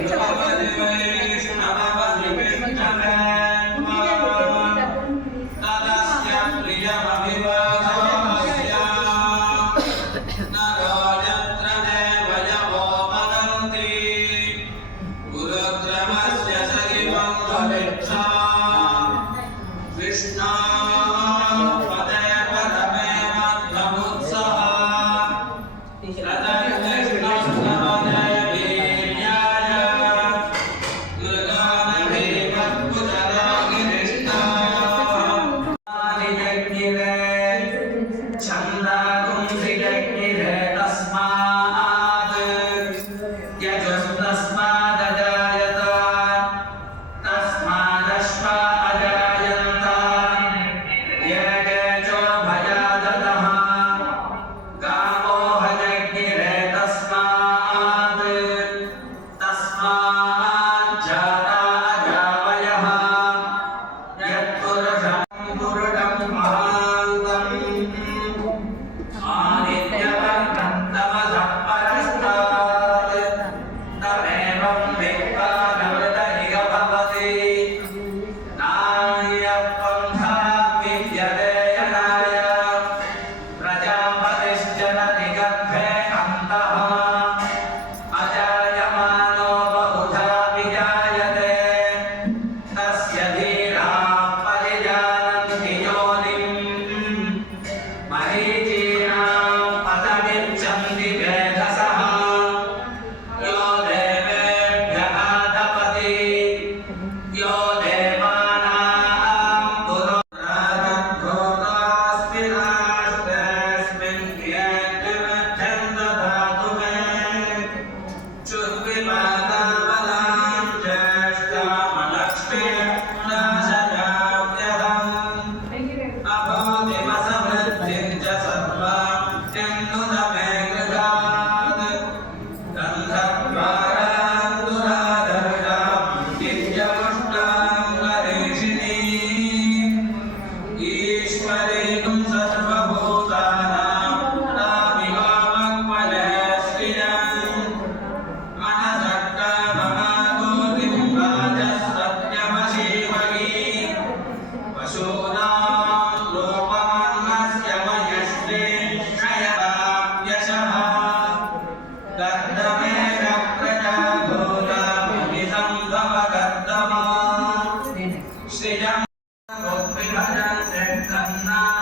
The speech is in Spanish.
escuchamos. विभजन्त्यक्तम् न